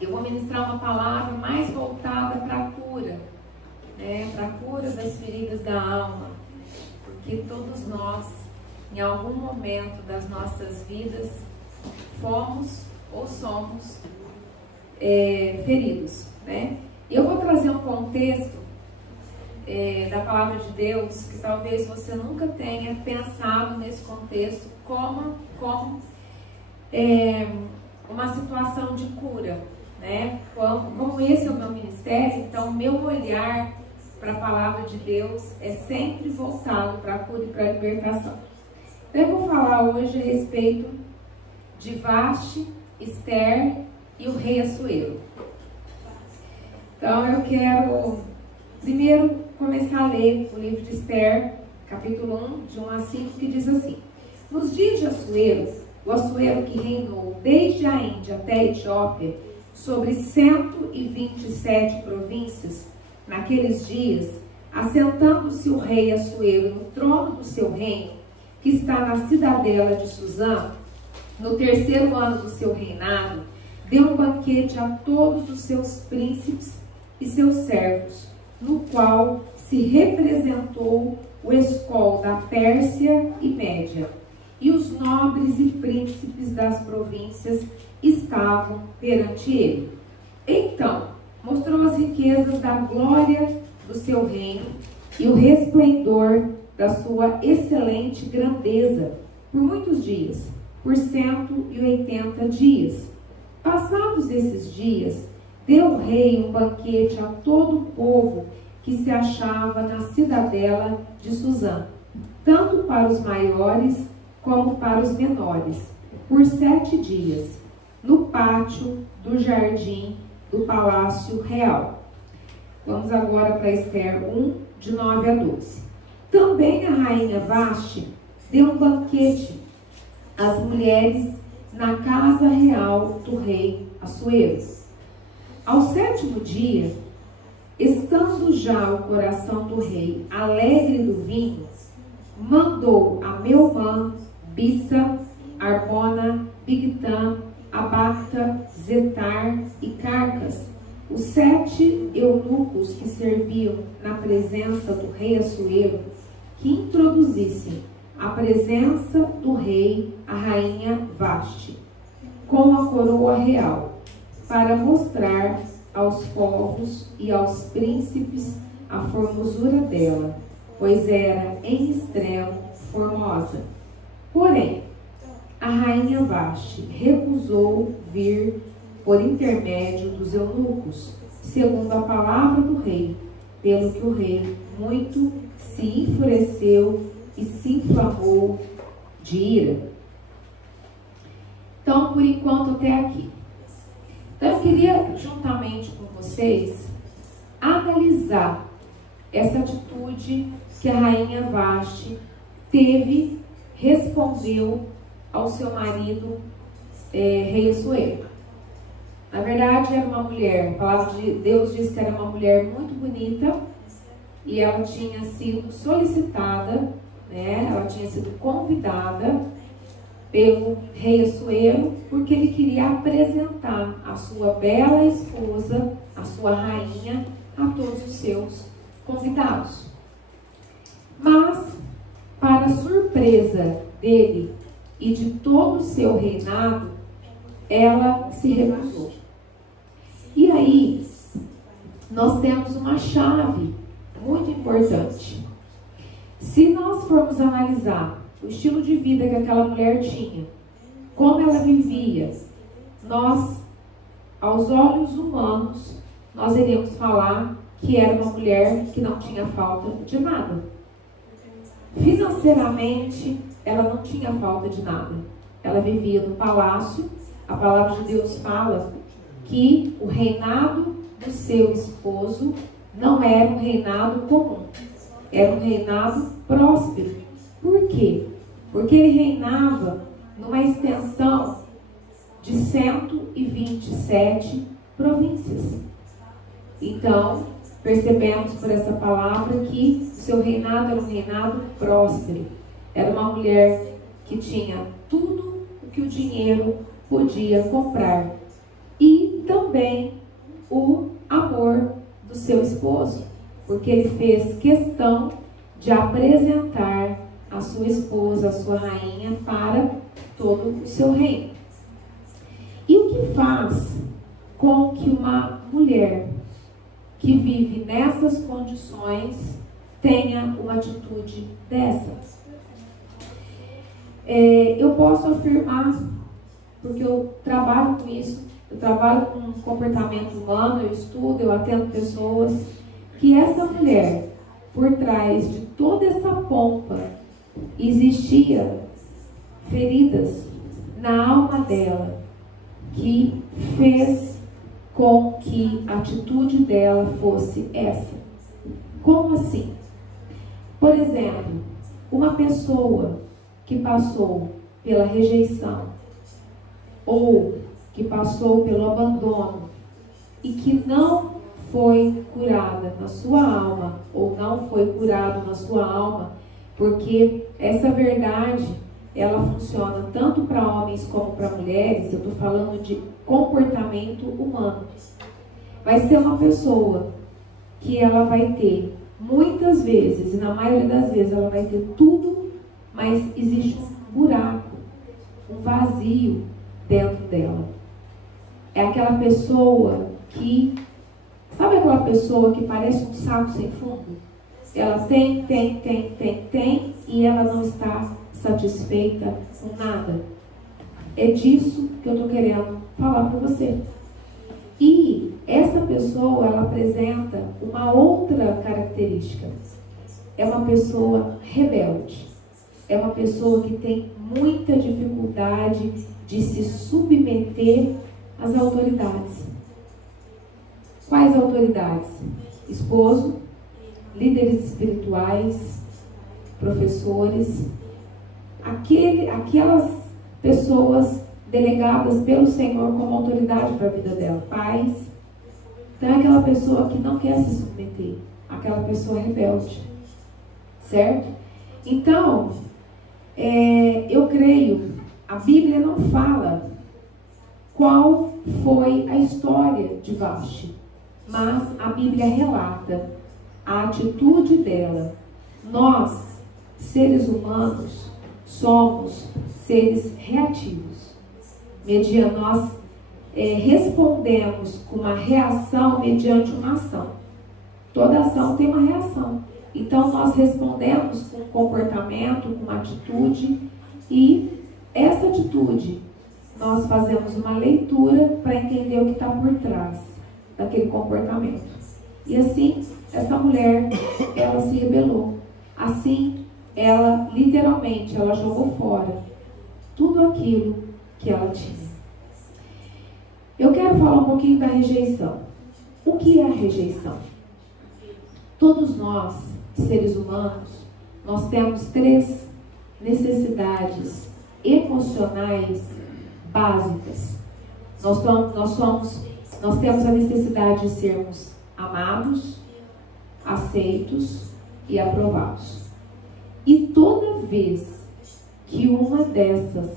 eu vou ministrar uma palavra mais voltada para a cura, para a cura das feridas da alma, porque todos nós, em algum momento das nossas vidas, fomos ou somos feridos, né? Eu vou trazer um contexto da palavra de Deus que talvez você nunca tenha pensado nesse contexto como uma situação de cura, né? Como esse é o meu ministério, então o meu olhar para a palavra de Deus é sempre voltado para a cura e para a libertação. Então eu vou falar hoje a respeito de Vasti, Esther e o rei Assuero. Então eu quero primeiro começar a ler o livro de Esther, capítulo 1, de 1 a 5, que diz assim: Nos dias de Assuero, o Assuero que reinou desde a Índia até a Etiópia, sobre 127 províncias, naqueles dias, assentando-se o rei Assuero no trono do seu reino, que está na cidadela de Suzã, no 3º ano do seu reinado, deu um banquete a todos os seus príncipes e seus servos, no qual se representou o escol da Pérsia e Média, e os nobres e príncipes das províncias estavam perante ele. Então, mostrou as riquezas da glória do seu reino e o resplendor da sua excelente grandeza por muitos dias, por 180 dias. Passados esses dias, deu o rei um banquete a todo o povo que se achava na cidadela de Suzã, tanto para os maiores como para os menores, por 7 dias, no pátio do jardim do Palácio Real. Vamos agora para Esther 1, de 9 a 12. Também a rainha Vasti deu um banquete às mulheres na casa real do rei Assuero. Ao 7º dia, estando já o coração do rei alegre do vinho, mandou a Meumã, Bisa, Arbona, Bigtã, Abacta, Zetar e Carcas, os 7 eunucos que serviam na presença do rei Assuero, que introduzissem à presença do rei a rainha Vasti, com a coroa real, para mostrar aos povos e aos príncipes a formosura dela, pois era em extremo formosa. Porém, a rainha Vasti recusou vir por intermédio dos eunucos, segundo a palavra do rei, pelo que o rei muito se enfureceu e se inflamou de ira. Então, por enquanto, até aqui. Então, eu queria, juntamente com vocês, analisar essa atitude que a rainha Vasti respondeu ao seu marido, rei Assuero. Na verdade, era uma mulher, a palavra de Deus diz que era uma mulher muito bonita, e ela tinha sido solicitada, ela tinha sido convidada pelo rei Assuero, porque ele queria apresentar a sua bela esposa, a sua rainha, a todos os seus convidados. Mas, para surpresa dele e de todo o seu reinado, ela se recusou. E aí, nós temos uma chave muito importante. Se nós formos analisar o estilo de vida que aquela mulher tinha, como ela vivia, nós, aos olhos humanos, nós iríamos falar que era uma mulher que não tinha falta de nada. Financeiramente, ela não tinha falta de nada. Ela vivia no palácio. A palavra de Deus fala que o reinado do seu esposo não era um reinado comum, era um reinado próspero. Por quê? Porque ele reinava numa extensão de 127 províncias. Então, percebemos por essa palavra que o seu reinado era um reinado próspero. Era uma mulher que tinha tudo o que o dinheiro podia comprar. E também também o amor do seu esposo, porque ele fez questão de apresentar a sua esposa, a sua rainha, para todo o seu reino. E o que faz com que uma mulher que vive nessas condições tenha uma atitude dessa? Eu posso afirmar, porque eu trabalho com isso, eu trabalho com comportamento humano, eu estudo, eu atendo pessoas, que essa mulher, por trás de toda essa pompa, existia feridas na alma dela, que fez com que a atitude dela fosse essa. Como assim? Por exemplo, uma pessoa que passou pela rejeição ou que passou pelo abandono e que não foi curada na sua alma ou não foi curado na sua alma, porque essa verdade ela funciona tanto para homens como para mulheres. Eu estou falando de comportamento humano. Vai ser uma pessoa que ela vai ter muitas vezes, e na maioria das vezes ela vai ter tudo, mas existe um buraco, um vazio dentro dela. É aquela pessoa que, sabe aquela pessoa que parece um saco sem fundo? Ela tem, e ela não está satisfeita com nada. É disso que eu estou querendo falar para você. E essa pessoa, ela apresenta uma outra característica. É uma pessoa rebelde. É uma pessoa que tem muita dificuldade de se submeter às autoridades. Quais autoridades? Esposo, líderes espirituais, professores, aquelas pessoas delegadas pelo Senhor como autoridade para a vida dela, pais. Então é aquela pessoa que não quer se submeter, aquela pessoa rebelde, certo? Então, eu creio, a Bíblia não fala qual foi a história de Vasti, mas a Bíblia relata a atitude dela. Nós, seres humanos, somos seres reativos. Nós respondemos com uma reação mediante uma ação. Toda ação tem uma reação. Então nós respondemos com comportamento, com uma atitude, e essa atitude nós fazemos uma leitura para entender o que está por trás daquele comportamento. E assim, essa mulher, ela se rebelou. Assim, ela literalmente, ela jogou fora tudo aquilo que ela tinha. Eu quero falar um pouquinho da rejeição. O que é a rejeição? Todos nós, seres humanos, nós temos 3 necessidades emocionais básicas. Nós temos a necessidade de sermos amados, aceitos e aprovados. E toda vez que uma dessas,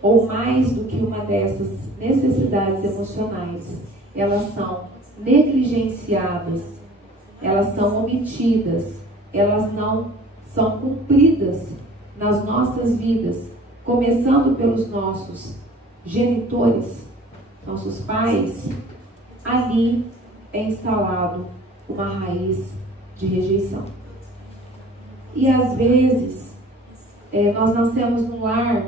ou mais do que uma dessas necessidades emocionais, elas são negligenciadas, elas são omitidas, elas não são cumpridas nas nossas vidas, começando pelos nossos genitores, nossos pais, ali é instalado uma raiz de rejeição. E às vezes, nós nascemos num lar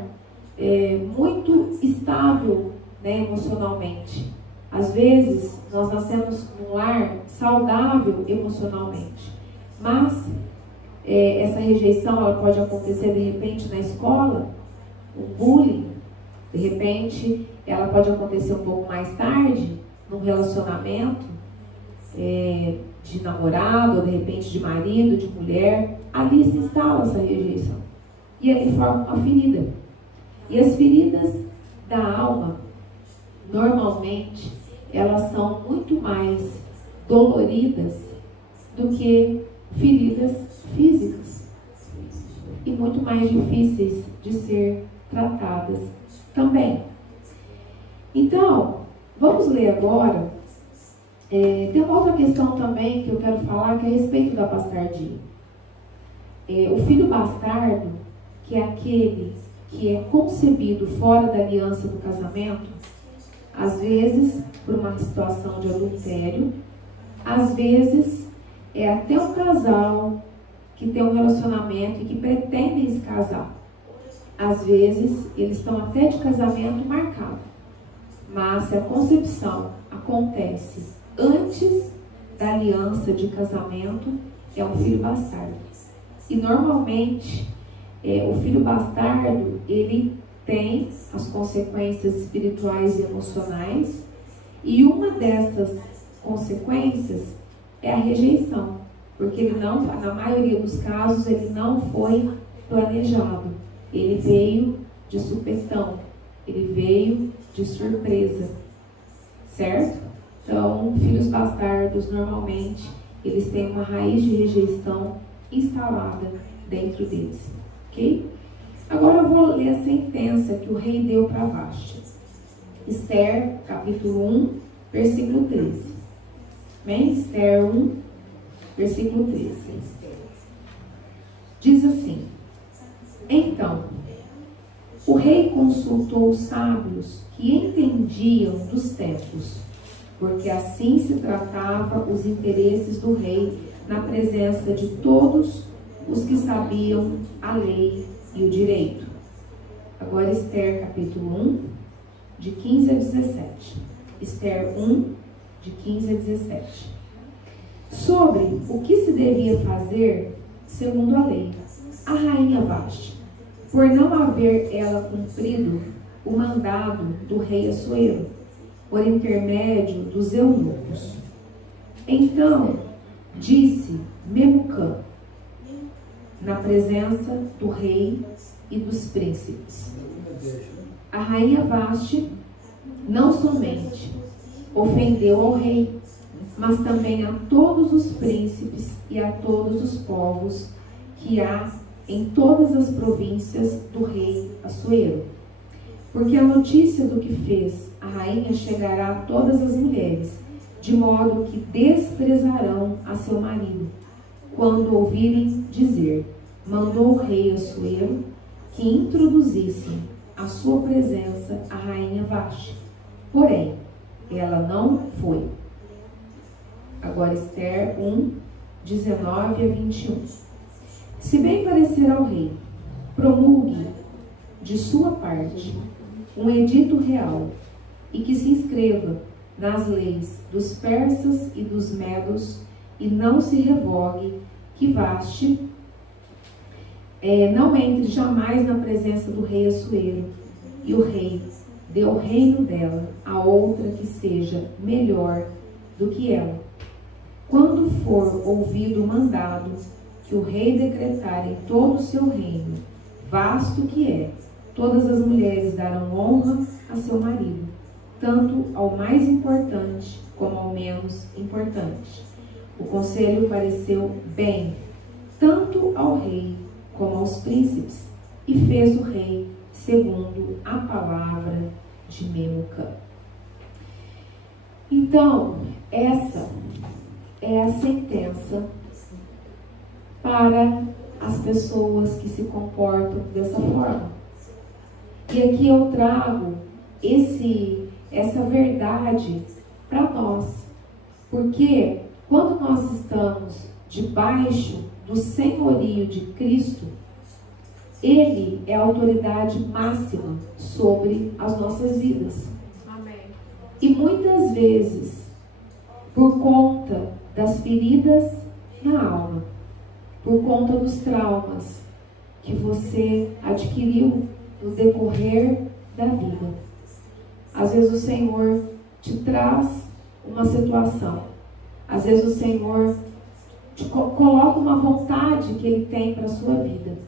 muito estável, né, emocionalmente. Às vezes, nós nascemos num lar saudável emocionalmente. Mas, essa rejeição, ela pode acontecer de repente na escola, o bullying, de repente, ela pode acontecer um pouco mais tarde, num relacionamento de namorado, ou de repente de marido, de mulher. Ali se instala essa rejeição. E ali forma uma ferida. E as feridas da alma, normalmente, elas são muito mais doloridas do que feridas físicas. E muito mais difíceis de ser tratadas também. Então, Vamos ler agora. Tem uma outra questão também que eu quero falar, que é a respeito da bastardia. O filho bastardo, que é aquele que é concebido fora da aliança do casamento, às vezes por uma situação de adultério, às vezes é até um casal que tem um relacionamento e que pretendem se casar. Às vezes eles estão até de casamento marcado, mas se a concepção acontece antes da aliança de casamento, é um filho bastardo. E normalmente o filho bastardo, ele tem as consequências espirituais e emocionais, e uma dessas consequências é a rejeição, porque ele não, na maioria dos casos, ele não foi planejado, ele veio de supetão, ele veio de surpresa, certo? Então, filhos bastardos, normalmente, eles têm uma raiz de rejeição instalada dentro deles, ok? Agora eu vou ler a sentença que o rei deu para Vasti. Esther, capítulo 1, versículo 13. Amém? Esther 1, versículo 13. Diz assim: Então, o rei consultou os sábios que entendiam dos tempos, porque assim se tratava os interesses do rei na presença de todos os que sabiam a lei e o direito. Agora Esther capítulo 1, de 15 a 17. Esther 1, de 15 a 17. Sobre o que se devia fazer segundo a lei, a rainha Vasti, por não haver ela cumprido o mandado do rei Assuero, por intermédio dos eunucos. Então disse Memucã, na presença do rei e dos príncipes: a rainha Vasti não somente ofendeu ao rei, mas também a todos os príncipes e a todos os povos que há em todas as províncias do rei Assuero. Porque a notícia do que fez a rainha chegará a todas as mulheres, de modo que desprezarão a seu marido, quando ouvirem dizer: mandou o rei Assuero que introduzissem à sua presença a rainha Vasti. Porém, ela não foi. Agora Esther 1, 19 a 21. Se bem parecer ao rei, promulgue de sua parte um edito real e que se inscreva nas leis dos persas e dos medos, e não se revogue, que Vasti não entre jamais na presença do rei Assuero, e o rei dê o reino dela a outra que seja melhor do que ela. Quando for ouvido o mandado que o rei decretar em todo o seu reino, vasto que é, todas as mulheres darão honra a seu marido, tanto ao mais importante como ao menos importante. O conselho pareceu bem, tanto ao rei como aos príncipes, e fez o rei segundo a palavra de Memucã. Então, essa é a sentença para as pessoas que se comportam dessa forma. E aqui eu trago essa verdade para nós, porque quando nós estamos debaixo do senhorio de Cristo, Ele é a autoridade máxima sobre as nossas vidas. Amém. E muitas vezes, por conta das feridas na alma, por conta dos traumas que você adquiriu no decorrer da vida, às vezes o Senhor te traz uma situação, às vezes o Senhor te coloca uma vontade que Ele tem para a sua vida,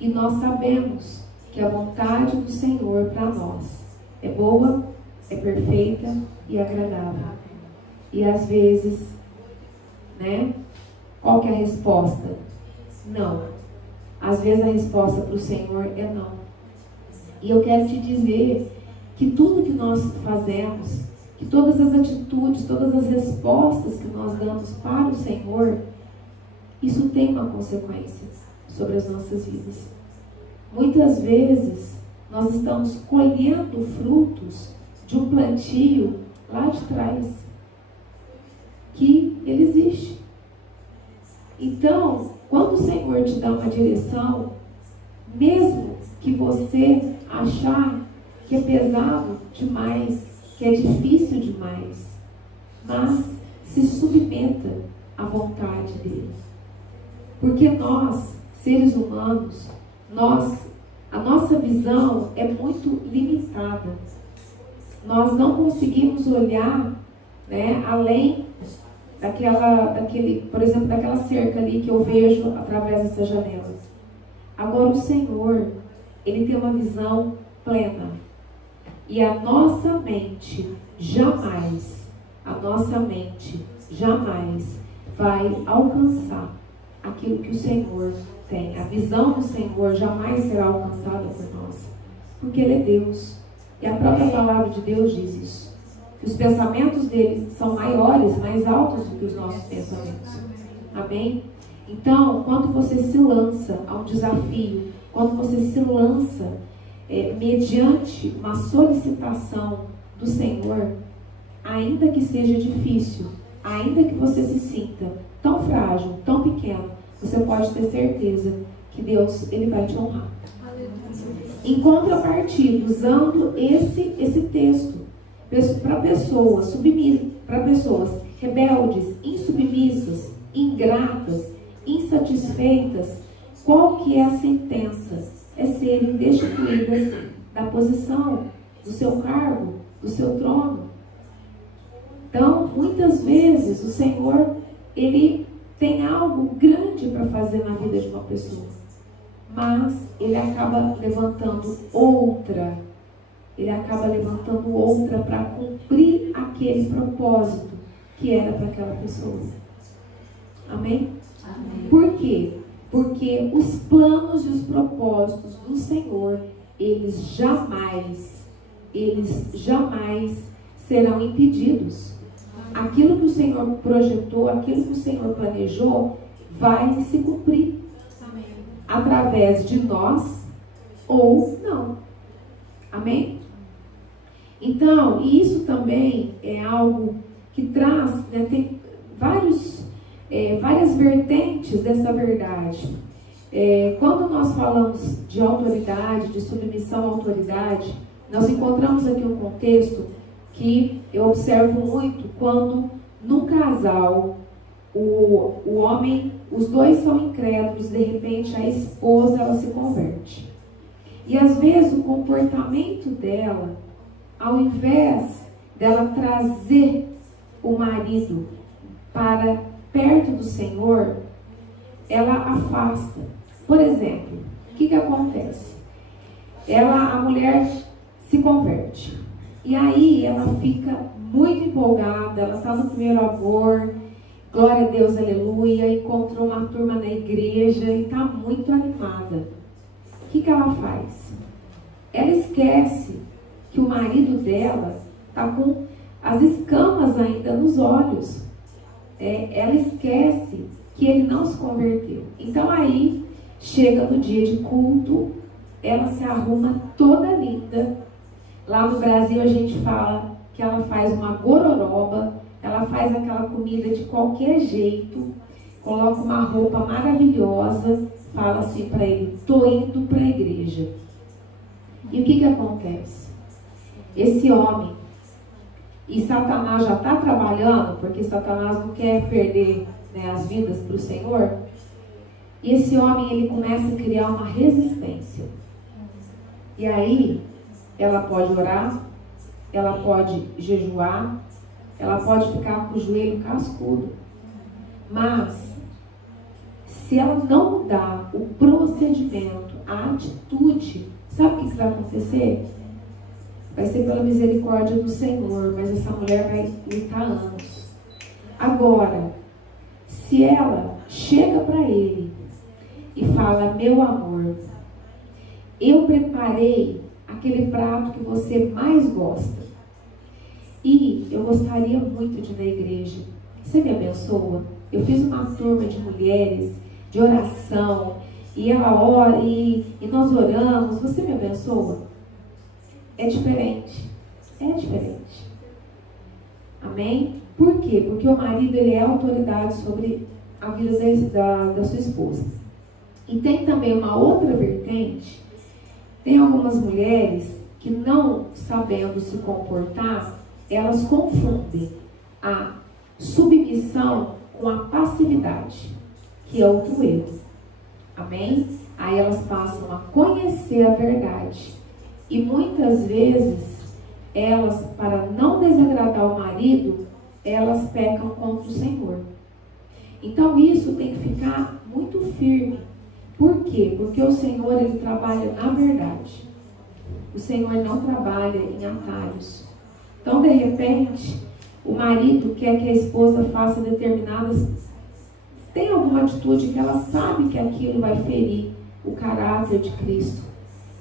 e nós sabemos que a vontade do Senhor para nós é boa, é perfeita e agradável. E às vezes, qual que é a resposta? Não. Às vezes a resposta para o Senhor é não. E eu quero te dizer que tudo que nós fazemos que todas as atitudes, todas as respostas que nós damos para o Senhor, isso tem uma consequência sobre as nossas vidas. Muitas vezes nós estamos colhendo frutos de um plantio lá de trás, que ele existe. Então, quando o Senhor te dá uma direção, mesmo que você achar que é pesado demais, que é difícil demais, mas se submeta à vontade dele. Porque nós, seres humanos, a nossa visão é muito limitada. Nós não conseguimos olhar, né, além por exemplo, daquela cerca ali que eu vejo através dessa janela. Agora o Senhor, ele tem uma visão plena. E a nossa mente jamais vai alcançar aquilo que o Senhor tem. A visão do Senhor jamais será alcançada por nós, porque ele é Deus. E a própria palavra de Deus diz isso, que os pensamentos dele são maiores, mais altos do que os nossos pensamentos. Amém? Então, quando você se lança a um desafio, quando você se lança mediante uma solicitação do Senhor, ainda que seja difícil, ainda que você se sinta tão frágil, tão pequeno, você pode ter certeza que Deus, ele vai te honrar. Em contrapartida, usando esse texto para pessoas rebeldes, insubmissas, ingratas, insatisfeitas, qual que é a sentença? É serem destituídas da posição, do seu cargo, do seu trono. Então, muitas vezes, o Senhor, ele tem algo grande para fazer na vida de uma pessoa, mas ele acaba levantando outra. Ele acaba levantando outra para cumprir aquele propósito que era para aquela pessoa. Amém? Amém? Por quê? Porque os planos e os propósitos do Senhor, eles jamais serão impedidos. Aquilo que o Senhor projetou, aquilo que o Senhor planejou, vai se cumprir. Amém. Através de nós ou não. Amém? Então, isso também é algo que traz, né, tem várias vertentes dessa verdade. Quando nós falamos de autoridade, de submissão à autoridade, nós encontramos aqui um contexto que eu observo muito quando num casal o homem, os dois são incrédulos, de repente a esposa ela se converte. E às vezes o comportamento dela, ao invés dela trazer o marido para perto do Senhor, ela afasta. Por exemplo, o que acontece? A mulher se converte. E aí ela fica muito empolgada, ela está no primeiro amor, glória a Deus, aleluia, encontrou uma turma na igreja e está muito animada. O que ela faz? Ela esquece que o marido dela está com as escamas ainda nos olhos. Ela esquece que ele não se converteu. Então aí, chega no dia de culto, ela se arruma toda linda. Lá no Brasil a gente fala que ela faz uma gororoba, ela faz aquela comida de qualquer jeito, coloca uma roupa maravilhosa, fala assim para ele: tô indo para a igreja. E o que acontece? Esse homem, e Satanás já está trabalhando, porque Satanás não quer perder, né, as vidas para o Senhor, e esse homem ele começa a criar uma resistência. E aí ela pode orar, ela pode jejuar, ela pode ficar com o joelho cascudo, mas se ela não mudar o procedimento, a atitude, sabe o que vai acontecer? Vai ser pela misericórdia do Senhor, mas essa mulher vai lutar anos. Agora, se ela chega para ele e fala: meu amor, eu preparei aquele prato que você mais gosta. E eu gostaria muito de ir na igreja. Você me abençoa? Eu fiz uma turma de mulheres, de oração, e ela ora, e nós oramos. Você me abençoa? É diferente. É diferente. Amém? Por quê? Porque o marido, ele é autoridade sobre a vida da sua esposa. E tem também uma outra vertente. Tem algumas mulheres que, não sabendo se comportar, elas confundem a submissão com a passividade, que é outro erro. Amém? Aí elas passam a conhecer a verdade. E muitas vezes, elas, para não desagradar o marido, elas pecam contra o Senhor. Então isso tem que ficar muito firme. Por quê? Porque o Senhor, ele trabalha na verdade. O Senhor não trabalha em atalhos. Então, de repente, o marido quer que a esposa faça determinadas... Tem alguma atitude que ela sabe que aquilo vai ferir o caráter de Cristo.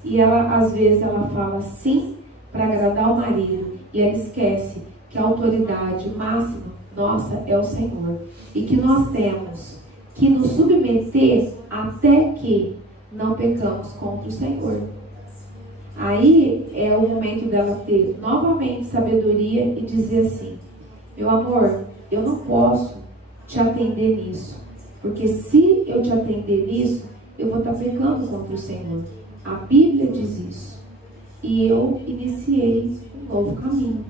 E ela, às vezes, ela fala sim para agradar o marido. E ela esquece que a autoridade máxima nossa é o Senhor. E que nós temos que nos submeter até que não pecamos contra o Senhor. Aí é o momento dela ter novamente sabedoria e dizer assim: meu amor, eu não posso te atender nisso, porque se eu te atender nisso, eu vou estar pecando contra o Senhor. A Bíblia diz isso. E eu iniciei um novo caminho.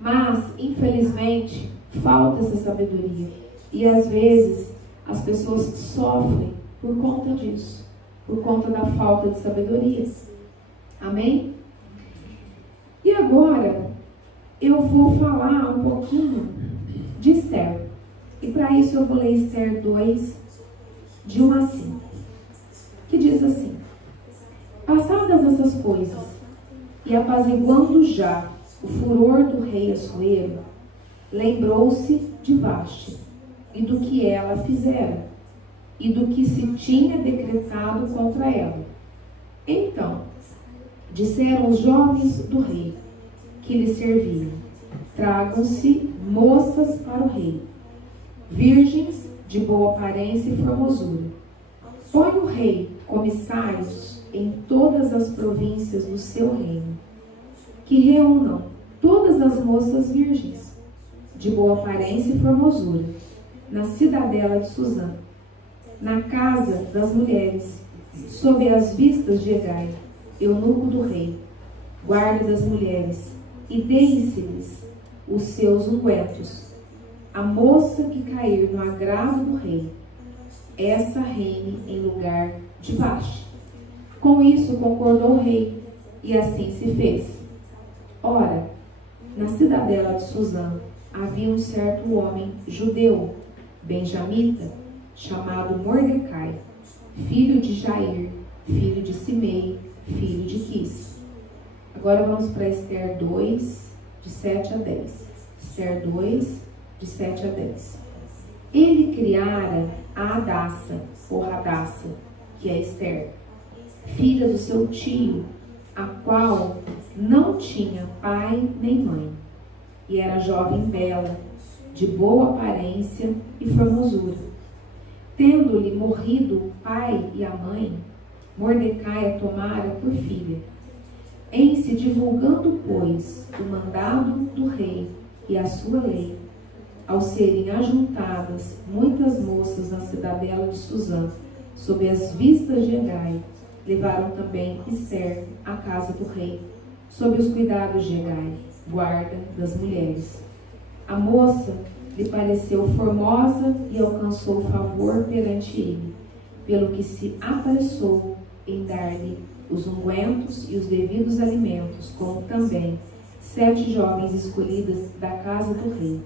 Mas, infelizmente, falta essa sabedoria. E às vezes as pessoas sofrem por conta disso, por conta da falta de sabedoria. Amém? E agora eu vou falar um pouquinho de Esther. E para isso eu vou ler Esther 2, de 1 a 5. Que diz assim: passadas essas coisas, e apaziguando já o furor do rei Assuero, lembrou-se de Vaste, e do que ela fizera, e do que se tinha decretado contra ela. Então disseram os jovens do rei, que lhe serviam: tragam-se moças para o rei, virgens de boa aparência e formosura. Põe o rei comissários em todas as províncias do seu reino, que reúnam todas as moças virgens, de boa aparência e formosura, na cidadela de Suzã, na casa das mulheres, sob as vistas de Hegai, eunuco do rei, guarda das mulheres, e deem-se-lhes os seus ungüentos. A moça que cair no agrado do rei, essa reine em lugar de Vaste. Com isso concordou o rei, e assim se fez. Ora, na cidadela de Suzã havia um certo homem judeu, benjamita, chamado Mordecai, filho de Jair, filho de Simei, filho de Quis. Agora vamos para Esther 2, de 7 a 10. Esther 2, de 7 a 10. Ele criara a Hadassa, ou Hadassa, que é Esther, filha do seu tio, a qual não tinha pai nem mãe, e era jovem bela, de boa aparência e formosura. Tendo-lhe morrido o pai e a mãe, Mordecai a tomara por filha. Em se divulgando, pois, o mandado do rei e a sua lei, ao serem ajuntadas muitas moças na cidadela de Suzã, sob as vistas de Hegai, levaram também Esther à casa do rei, sob os cuidados de Hegai, guarda das mulheres. A moça lhe pareceu formosa e alcançou favor perante ele, pelo que se apressou em dar-lhe os ungüentos e os devidos alimentos, como também 7 jovens escolhidas da casa do rei.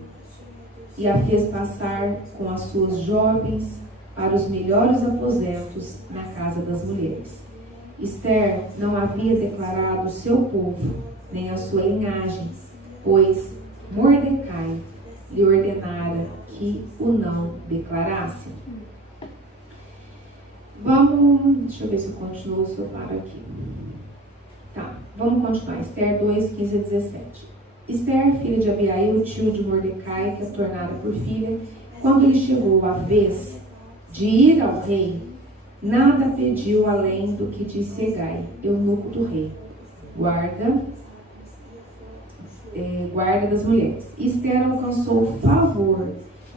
E a fez passar com as suas jovens para os melhores aposentos na casa das mulheres. Esther não havia declarado o seu povo, nem a sua linhagem, pois Mordecai lhe ordenara que o não declarasse. Deixa eu ver se eu continuo ou se eu paro aqui. Tá, vamos continuar. Esther 2, 15 a 17. Esther, filha de Abiail, tio de Mordecai, que a tornara por filha, quando lhe chegou a vez de ir ao rei, nada pediu além do que disse Hegai, eunuco do rei, guarda das mulheres. Esther alcançou o favor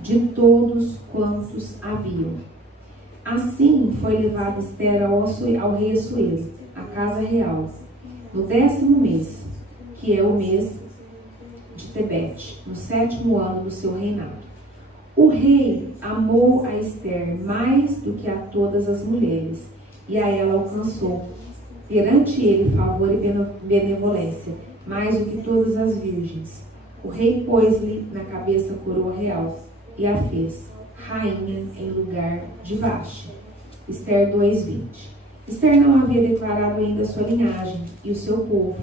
de todos quantos haviam. Assim foi levada Esther ao rei Assuero, à casa real, no 10º mês, que é o mês de Tebete, no 7º ano do seu reinado. O rei amou a Esther mais do que a todas as mulheres, e a ela alcançou perante ele favor e benevolência, mais do que todas as virgens. O rei pôs-lhe na cabeça a coroa real e a fez rainha em lugar de Vaste. Esther 2:20. Esther não havia declarado ainda sua linhagem e o seu povo,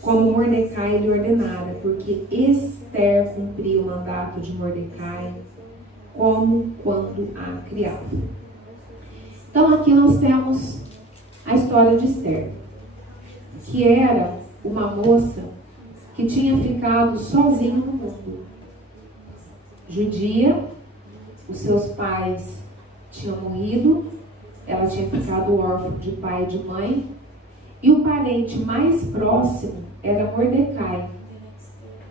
como Mordecai lhe ordenara, porque Esther cumpriu o mandato de Mordecai, como quando a criava. Então aqui nós temos a história de Esther, que era uma moça que tinha ficado sozinha no mundo. Judia, os seus pais tinham morrido, ela tinha ficado órfã de pai e de mãe, e o parente mais próximo era Mordecai,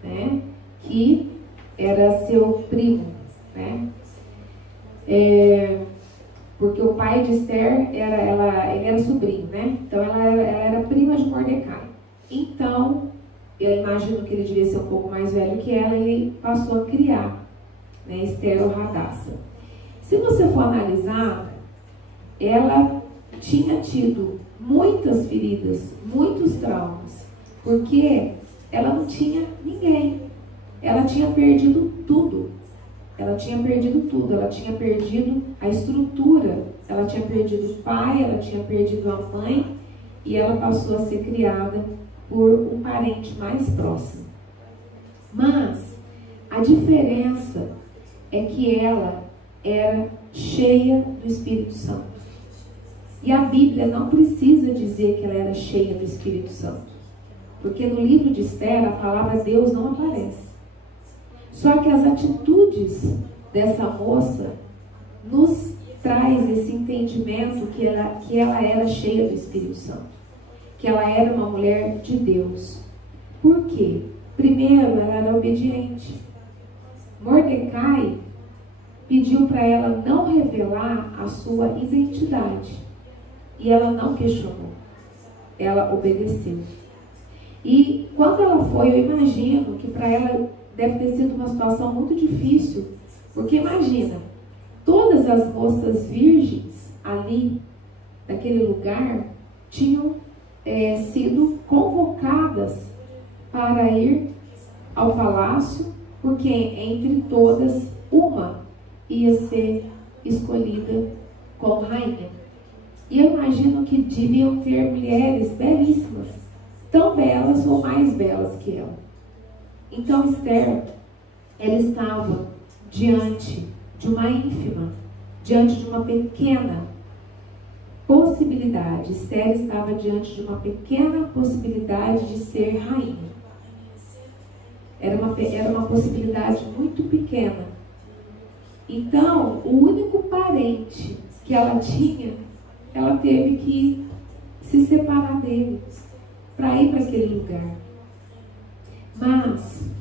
né? Que era seu primo, né? Porque o pai de Esther ele era sobrinho, né? Então ela era prima de Mordecai. Então, eu imagino que ele devia ser um pouco mais velho que ela, e ele passou a criar, né, Esther ou Radassa. Se você for analisar, ela tinha tido muitas feridas, muitos traumas, porque ela não tinha ninguém. Ela tinha perdido tudo. Ela tinha perdido tudo. Ela tinha perdido a estrutura. Ela tinha perdido o pai, ela tinha perdido a mãe, e ela passou a ser criada por um parente mais próximo. Mas a diferença é que ela era cheia do Espírito Santo. E a Bíblia não precisa dizer que ela era cheia do Espírito Santo, porque no livro de Esther a palavra Deus não aparece. Só que as atitudes dessa moça nos traz esse entendimento que ela era cheia do Espírito Santo, que ela era uma mulher de Deus. Por quê? Primeiro, ela era obediente. Mordecai pediu para ela não revelar a sua identidade, e ela não questionou, ela obedeceu. E quando ela foi, eu imagino que para ela deve ter sido uma situação muito difícil, porque imagina, todas as moças virgens ali, naquele lugar, tinham sido convocadas para ir ao palácio, porque entre todas, uma ia ser escolhida como rainha. E eu imagino que deviam ter mulheres belíssimas, tão belas ou mais belas que ela. Então Esther, ela estava diante de uma ínfima, diante de uma pequena possibilidade. Esther estava diante de uma pequena possibilidade de ser rainha. Era uma possibilidade muito pequena. Então, o único parente que ela tinha, ela teve que se separar dele para ir para aquele lugar. Mas,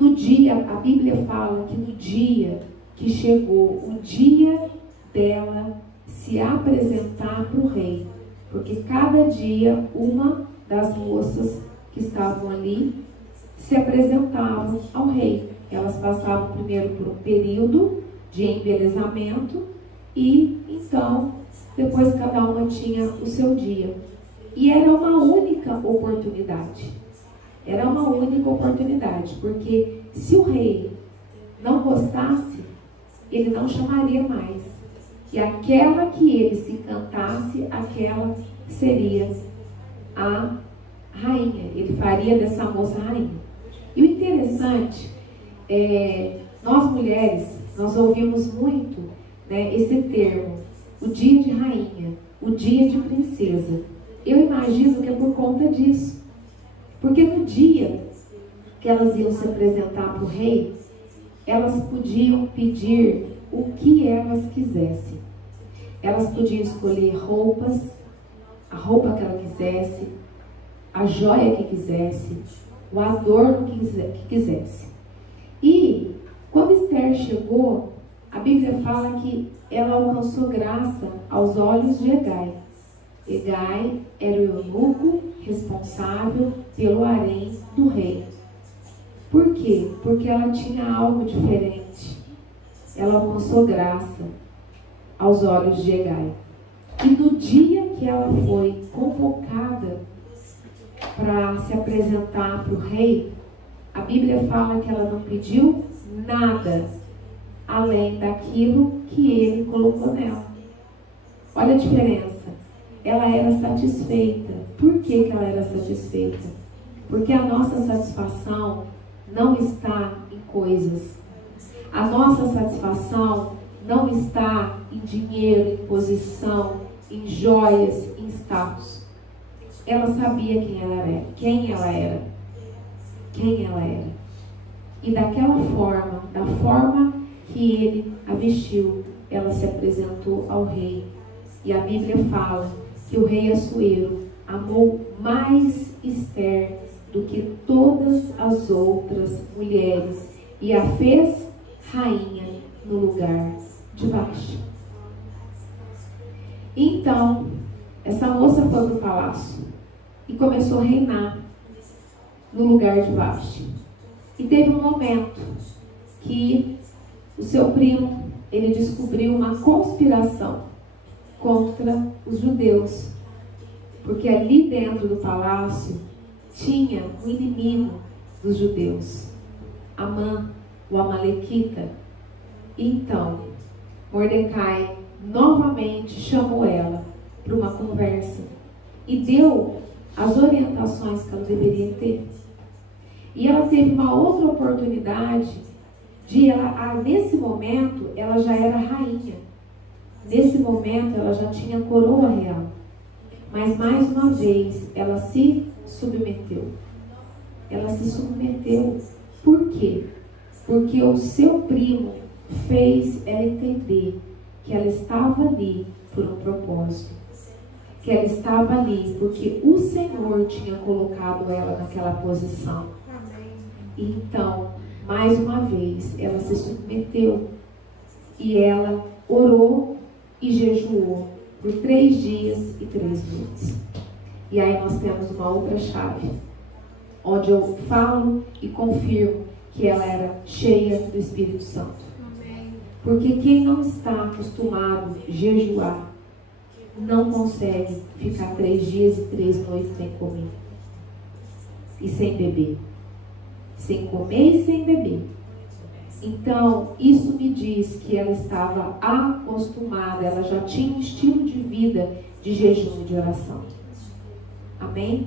no dia, a Bíblia fala que no dia que chegou o dia dela se apresentar para o rei, porque cada dia uma das moças que estavam ali se apresentavam ao rei. Elas passavam primeiro por um período de embelezamento e então depois cada uma tinha o seu dia. E era uma única oportunidade. Era uma única oportunidade, porque se o rei não gostasse, ele não chamaria mais. E aquela que ele se encantasse, aquela seria a rainha. Ele faria dessa moça rainha. E o interessante nós mulheres, nós ouvimos muito, né, esse termo, o dia de rainha, o dia de princesa. Eu imagino que é por conta disso. Porque no dia que elas iam se apresentar para o rei, elas podiam pedir o que elas quisessem. Elas podiam escolher roupas, a roupa que ela quisesse, a joia que quisesse, o adorno que quisesse. E quando Esther chegou, a Bíblia fala que ela alcançou graça aos olhos de Hegai. Hegai era o eunuco responsável pelo harém do rei. Por quê? Porque ela tinha algo diferente. Ela alcançou graça aos olhos de Hegai. E no dia que ela foi convocada para se apresentar para o rei, a Bíblia fala que ela não pediu nada além daquilo que ele colocou nela. Olha a diferença. Ela era satisfeita. Por que ela era satisfeita? Porque a nossa satisfação não está em coisas. A nossa satisfação não está em dinheiro, em posição, em joias, em status. Ela sabia quem ela era. E daquela forma, da forma que ele a vestiu, ela se apresentou ao rei. E a Bíblia fala que o rei Assuero amou mais Esther do que todas as outras mulheres e a fez rainha no lugar de Vasti. Então, essa moça foi para o palácio e começou a reinar no lugar de Vasti. E teve um momento que o seu primo, ele descobriu uma conspiração contra os judeus, porque ali dentro do palácio tinha um inimigo dos judeus, Amã, o Amalequita. Então, Mordecai novamente chamou ela para uma conversa e deu as orientações que ela deveria ter. E ela teve uma outra oportunidade de nesse momento, ela já era rainha. Nesse momento, ela já tinha coroa real. Mas, mais uma vez, ela se submeteu. Ela se submeteu. Por quê? Porque o seu primo fez ela entender que ela estava ali por um propósito. Que ela estava ali porque o Senhor tinha colocado ela naquela posição. Então, mais uma vez, ela se submeteu e ela orou e jejuou por 3 dias e 3 noites. E aí nós temos uma outra chave, onde eu falo e confirmo que ela era cheia do Espírito Santo. Porque quem não está acostumado a jejuar, não consegue ficar 3 dias e 3 noites sem comer e sem beber. Sem comer e sem beber. Então, isso me diz que ela estava acostumada, ela já tinha um estilo de vida de jejum e de oração. Amém?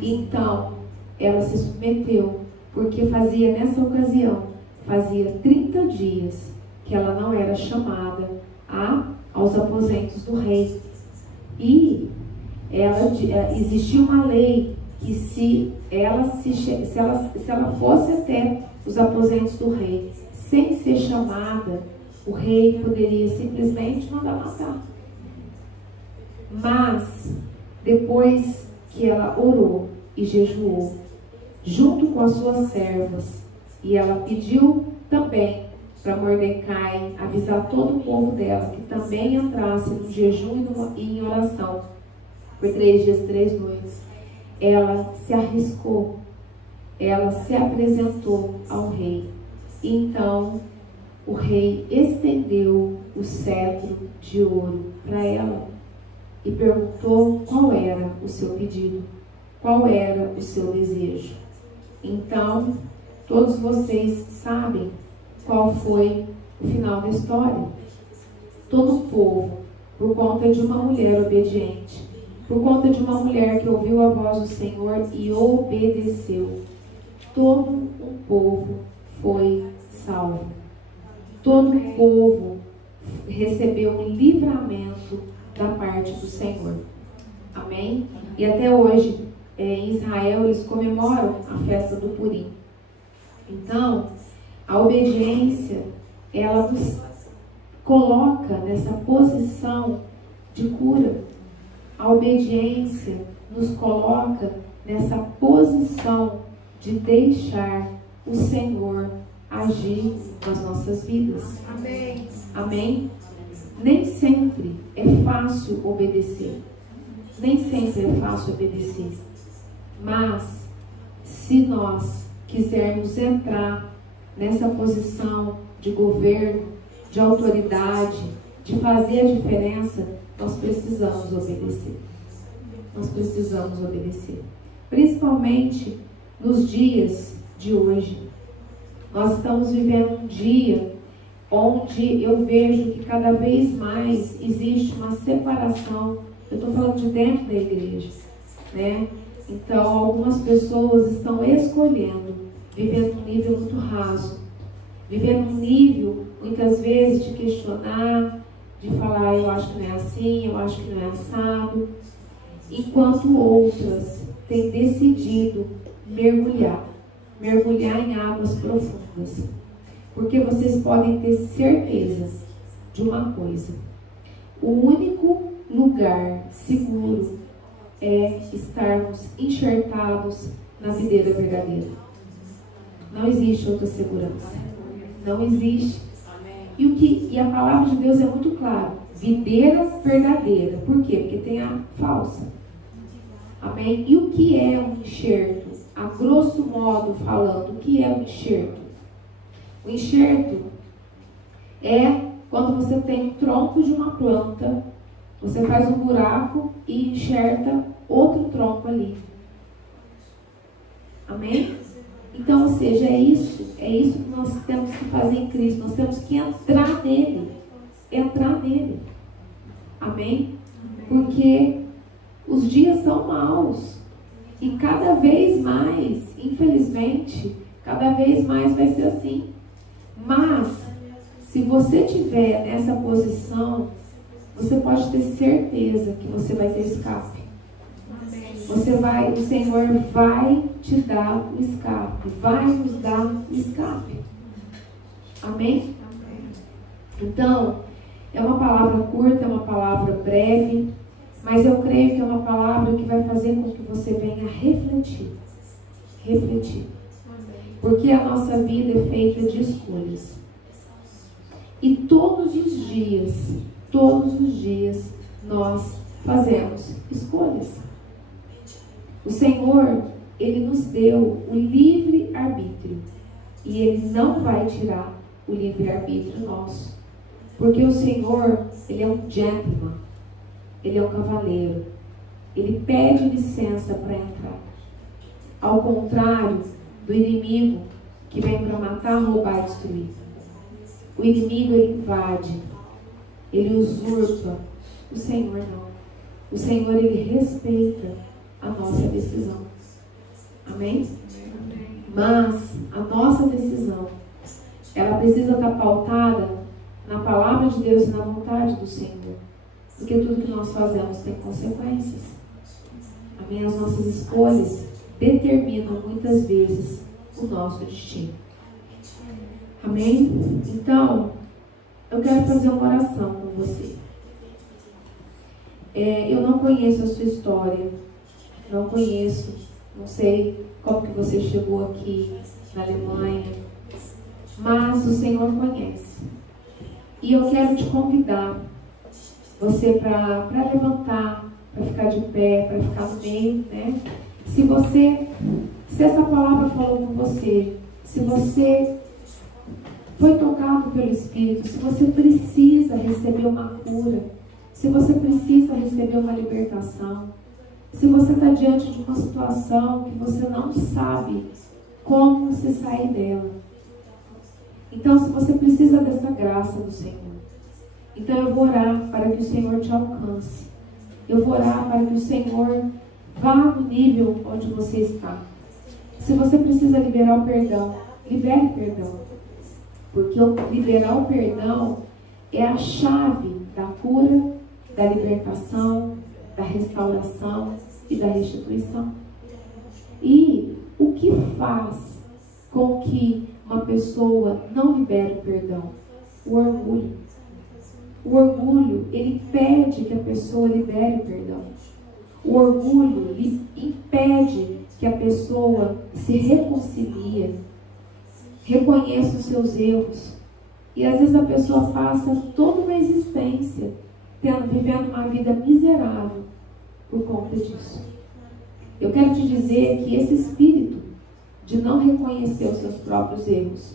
Então, ela se submeteu, porque nessa ocasião, fazia 30 dias que ela não era chamada aos aposentos do rei. E existia uma lei que se ela fosse até os aposentos do rei, sem ser chamada, o rei poderia simplesmente mandar matar. Mas, depois que ela orou e jejuou, junto com as suas servas, e ela pediu também para Mordecai avisar todo o povo dela que também entrasse no jejum e em oração por 3 dias e 3 noites, ela se arriscou, ela se apresentou ao rei. Então, o rei estendeu o cetro de ouro para ela e perguntou qual era o seu pedido, qual era o seu desejo. Então, todos vocês sabem qual foi o final da história. Todo o povo, por conta de uma mulher obediente, por conta de uma mulher que ouviu a voz do Senhor e obedeceu, todo o povo foi salvo. Todo o povo recebeu um livramento da parte do Senhor. Amém? E até hoje, em Israel, eles comemoram a festa do Purim. Então, a obediência, ela nos coloca nessa posição de cura. A obediência nos coloca nessa posição de deixar o Senhor agir nas nossas vidas. Amém. Amém? Nem sempre é fácil obedecer. Nem sempre é fácil obedecer. Mas, se nós quisermos entrar nessa posição de governo, de autoridade, de fazer a diferença, nós precisamos obedecer. Nós precisamos obedecer. Principalmente nos dias de hoje. Nós estamos vivendo um dia onde eu vejo que cada vez mais existe uma separação. Eu estou falando de dentro da igreja, né? Então, algumas pessoas estão escolhendo viver num nível muito raso, viver num nível, muitas vezes, de questionar, de falar, eu acho que não é assim, eu acho que não é assado, enquanto outras têm decidido mergulhar em águas profundas. Porque vocês podem ter certeza de uma coisa: o único lugar seguro é estarmos enxertados na videira verdadeira. Não existe outra segurança. Não existe. E a palavra de Deus é muito clara: videira verdadeira. Por quê? Porque tem a falsa. Amém? E o que é um enxerto? A grosso modo falando, o que é um enxerto? O enxerto é quando você tem um tronco de uma planta, você faz um buraco e enxerta outro tronco ali. Amém? Então, ou seja, é isso que nós temos que fazer em Cristo. Nós temos que entrar nele. Entrar nele. Amém? Porque os dias são maus. E cada vez mais, infelizmente, cada vez mais vai ser assim. Mas, se você estiver nessa posição, você pode ter certeza que você vai ter escape. O Senhor vai te dar o escape. Vai nos dar o escape. Amém? Então, é uma palavra curta, é uma palavra breve, mas eu creio que é uma palavra que vai fazer com que você venha refletir. Refletir. Porque a nossa vida é feita de escolhas. E todos os dias, nós fazemos escolhas. O Senhor, Ele nos deu o livre-arbítrio. E Ele não vai tirar o livre-arbítrio nosso. Porque o Senhor, Ele é um gentleman. Ele é um cavaleiro. Ele pede licença para entrar. Ao contrário do inimigo que vem para matar, roubar e destruir. O inimigo, ele invade. Ele usurpa. O Senhor não. O Senhor, ele respeita a nossa decisão. Amém? Mas a nossa decisão, ela precisa estar pautada na palavra de Deus e na vontade do Senhor. Porque tudo que nós fazemos tem consequências. Amém? As nossas escolhas determinam muitas vezes o nosso destino. Amém? Então, eu quero fazer uma oração com você. Eu não conheço a sua história. Não conheço. Não sei como que você chegou aqui na Alemanha. Mas o Senhor conhece. E eu quero te convidar você para levantar, para ficar de pé, para ficar no meio, né? Se essa palavra falou com você, se você foi tocado pelo Espírito, se você precisa receber uma cura, se você precisa receber uma libertação, se você está diante de uma situação que você não sabe como você sair dela. Então, se você precisa dessa graça do Senhor, então eu vou orar para que o Senhor te alcance. Eu vou orar para que o Senhor vá no nível onde você está. Se você precisa liberar o perdão, libere perdão. Porque liberar o perdão é a chave da cura, da libertação, da restauração e da restituição. E o que faz com que uma pessoa não libera o perdão? O orgulho. O orgulho, ele impede que a pessoa libere o perdão. O orgulho lhe impede que a pessoa se reconcilie, reconheça os seus erros. E às vezes a pessoa passa toda uma existência vivendo uma vida miserável por conta disso. Eu quero te dizer que esse espírito de não reconhecer os seus próprios erros,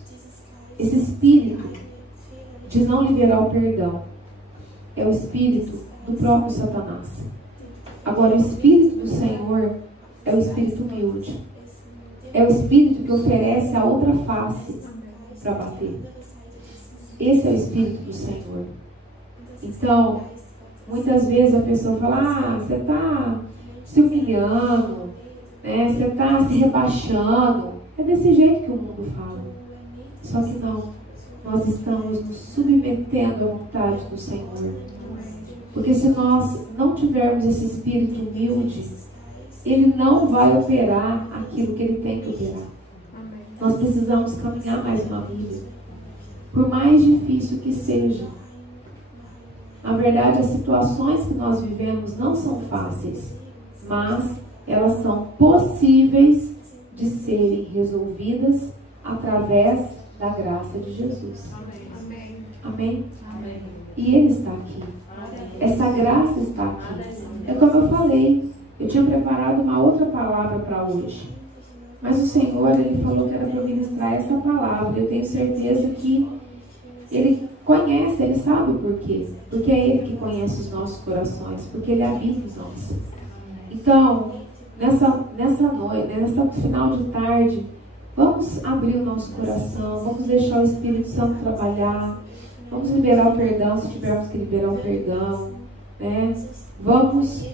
esse espírito de não liberar o perdão, é o espírito do próprio Satanás. Agora, o espírito do Senhor é o espírito humilde. É o espírito que oferece a outra face para bater. Esse é o espírito do Senhor. Então, muitas vezes a pessoa fala: você está se humilhando, né? Você está se rebaixando. É desse jeito que o mundo fala. Só que não. Nós estamos nos submetendo à vontade do Senhor. Porque se nós não tivermos esse espírito humilde, ele não vai operar aquilo que ele tem que operar. Nós precisamos caminhar mais uma vida. Por mais difícil que seja. Na verdade, as situações que nós vivemos não são fáceis, mas elas são possíveis de serem resolvidas através da graça de Jesus. Amém. Amém? Amém. E Ele está aqui. Essa graça está aqui. É como eu falei, eu tinha preparado uma outra palavra para hoje. Mas o Senhor, Ele falou que era para ministrar essa palavra. Eu tenho certeza que Ele conhece, Ele sabe o porquê. Porque é Ele que conhece os nossos corações. Porque Ele habita em nós. Então, nessa noite, nessa final de tarde, vamos abrir o nosso coração. Vamos deixar o Espírito Santo trabalhar. Vamos liberar o perdão, se tivermos que liberar o perdão, né? Vamos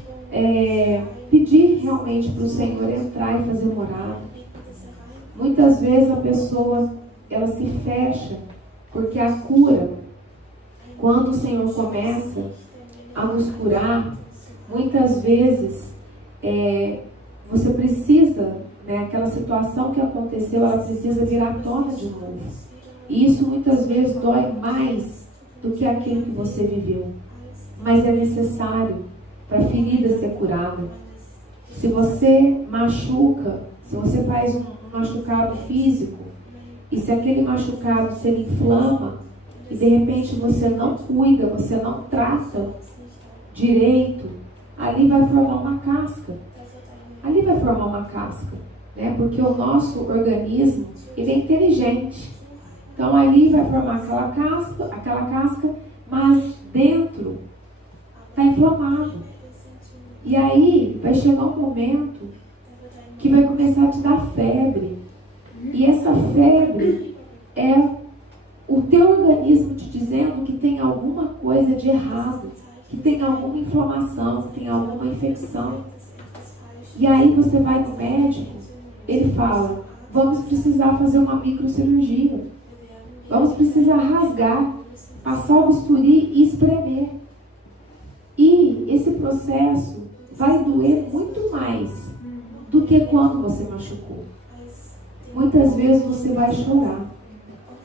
pedir realmente para o Senhor entrar e fazer morada. Muitas vezes a pessoa, ela se fecha, porque a cura, quando o Senhor começa a nos curar, muitas vezes você precisa, né, aquela situação que aconteceu, ela precisa vir à tona de novo. E isso muitas vezes dói mais do que aquilo que você viveu. Mas é necessário para a ferida ser curada. Se você machuca, se você faz um machucado físico, e se aquele machucado se inflama, e de repente você não cuida, você não trata direito, ali vai formar uma casca. Ali vai formar uma casca, né? Porque o nosso organismo, ele é inteligente. Então ali vai formar aquela casca, mas dentro está inflamado. E aí vai chegar um momento que vai começar a te dar febre. E essa febre é o teu organismo te dizendo que tem alguma coisa de errado, que tem alguma inflamação, que tem alguma infecção. E aí você vai no médico, ele fala: vamos precisar fazer uma microcirurgia. Vamos precisar rasgar, passar o bisturi e espremer. E esse processo vai doer muito mais do que quando você machucou. Muitas vezes você vai chorar.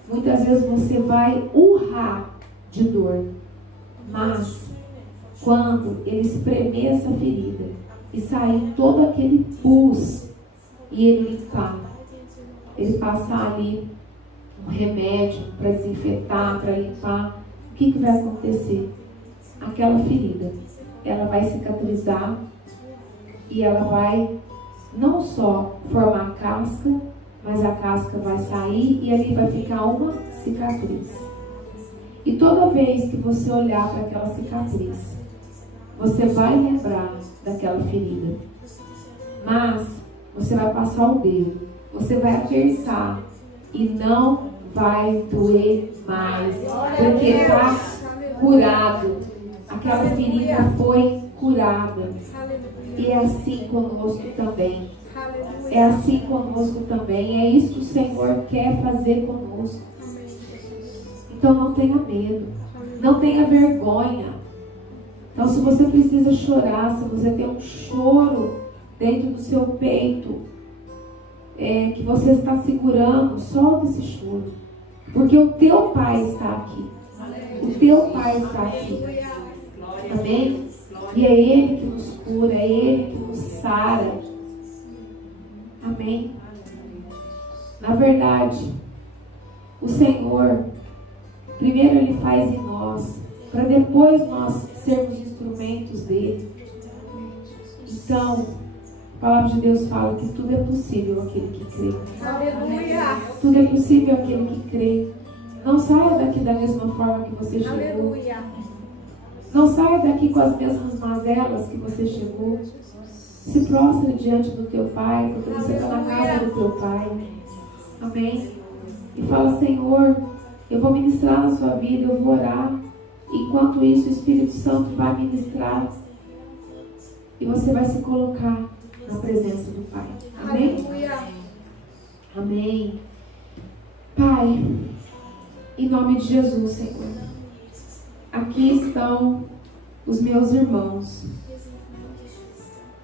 Muitas vezes você vai urrar de dor. Mas quando ele espremer essa ferida e sair todo aquele pus e ele limpar, ele passar ali um remédio para desinfetar, para limpar, o que vai acontecer? Aquela ferida, ela vai cicatrizar e ela vai não só formar casca, mas a casca vai sair e ali vai ficar uma cicatriz. E toda vez que você olhar para aquela cicatriz, você vai lembrar daquela ferida. Mas você vai passar o dedo, você vai apertar e não vai doer mais, porque está curado. Aquela ferida foi curada. E é assim conosco também. É assim conosco também. É isso que o Senhor quer fazer conosco. Então não tenha medo. Não tenha vergonha. Então se você precisa chorar, se você tem um choro dentro do seu peito, que você está segurando, solta esse choro. Porque o teu Pai está aqui. O teu Pai está aqui. Amém? E é Ele que nos cura, é Ele que nos sara. Amém? Na verdade, o Senhor, primeiro Ele faz em nós, para depois nós sermos instrumentos dEle. Então, a palavra de Deus fala que tudo é possível àquele que crê. Aleluia. Tudo é possível àquele que crê. Não saia daqui da mesma forma que você chegou. Aleluia. Não saia daqui com as mesmas mazelas que você chegou. Se prostre diante do teu Pai, porque você está na casa do teu Pai. Amém? E fala: Senhor, eu vou ministrar na sua vida, eu vou orar. Enquanto isso, o Espírito Santo vai ministrar. E você vai se colocar na presença do Pai. Amém? Aleluia. Amém. Pai, em nome de Jesus, Senhor, aqui estão os meus irmãos.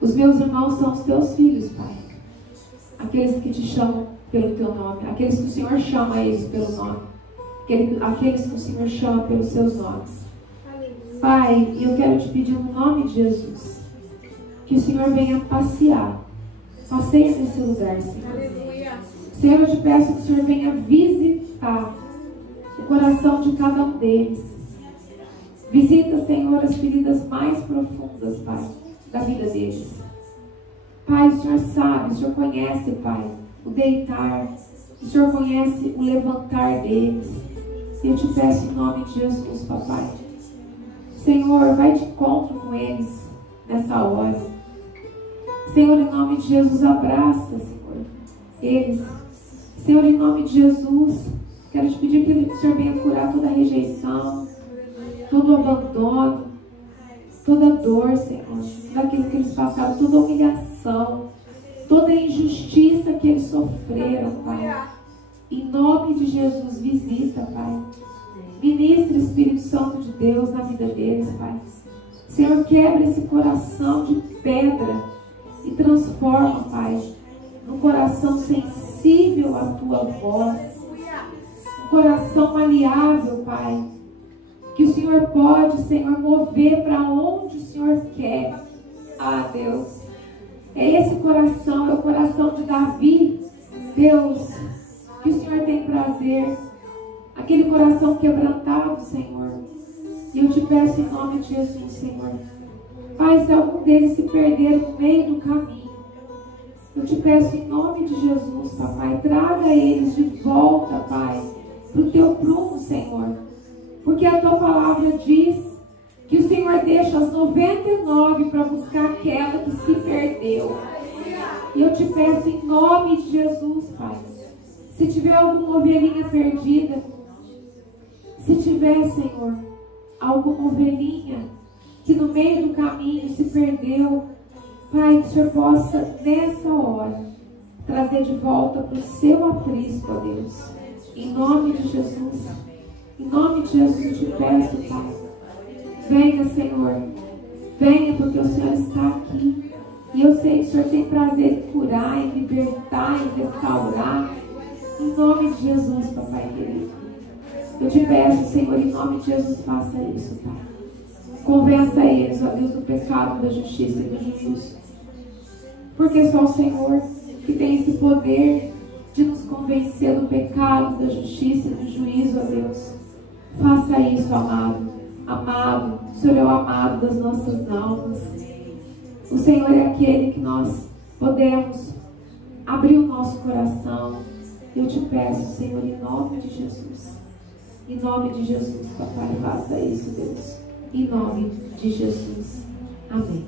Os meus irmãos são os teus filhos, Pai. Aqueles que te chamam pelo teu nome. Aqueles que o Senhor chama eles pelo nome. Aqueles que o Senhor chama pelos seus nomes. Pai, eu quero te pedir no nome de Jesus, que o Senhor venha passear. Passeia nesse lugar, Senhor. Aleluia. Senhor, eu te peço que o Senhor venha visitar o coração de cada um deles. Visita, Senhor, as feridas mais profundas, Pai, da vida deles. Pai, o Senhor sabe, o Senhor conhece, Pai, o deitar. O Senhor conhece o levantar deles. Eu te peço em nome de Jesus, Papai. Senhor, vai de encontro com eles nessa hora. Senhor, em nome de Jesus, abraça, Senhor, eles. Senhor, em nome de Jesus, quero te pedir que o Senhor venha curar toda rejeição, todo abandono, toda dor, Senhor, daquilo que eles passaram, toda humilhação, toda injustiça que eles sofreram, Pai. Em nome de Jesus, visita, Pai. Ministra, Espírito Santo de Deus, na vida deles, Pai. Senhor, quebra esse coração de pedra e transforma, Pai, num coração sensível à Tua voz. Um coração maleável, Pai. Que o Senhor pode, Senhor, mover para onde o Senhor quer. Ah, Deus. É esse coração, é o coração de Davi, Deus, que o Senhor tem prazer. Aquele coração quebrantado, Senhor. E eu te peço em nome de Jesus, Senhor. Pai, se algum deles se perder no meio do caminho, eu te peço em nome de Jesus, Papai, traga eles de volta, Pai, para o teu prumo, Senhor. Porque a tua palavra diz que o Senhor deixa as 99 para buscar aquela que se perdeu. E eu te peço em nome de Jesus, Pai, se tiver alguma ovelhinha perdida, se tiver, Senhor, alguma ovelhinha que no meio do caminho se perdeu, Pai, que o Senhor possa, nessa hora, trazer de volta para o seu aprisco, ó Deus. Em nome de Jesus. Em nome de Jesus eu te peço, Pai. Venha, Senhor. Venha, porque o Senhor está aqui. E eu sei que o Senhor tem prazer em curar, em libertar, em restaurar. Em nome de Jesus, Papai querido. Eu te peço, Senhor, em nome de Jesus, faça isso, Pai. Convença eles, ó Deus, do pecado, da justiça e do juízo. Porque só o Senhor que tem esse poder de nos convencer do pecado, da justiça e do juízo, ó Deus. Faça isso, amado. Amado, o Senhor é o amado das nossas almas. O Senhor é aquele que nós podemos abrir o nosso coração. Eu te peço, Senhor, em nome de Jesus. Em nome de Jesus, Papai, faça isso, Deus. Em nome de Jesus. Amém.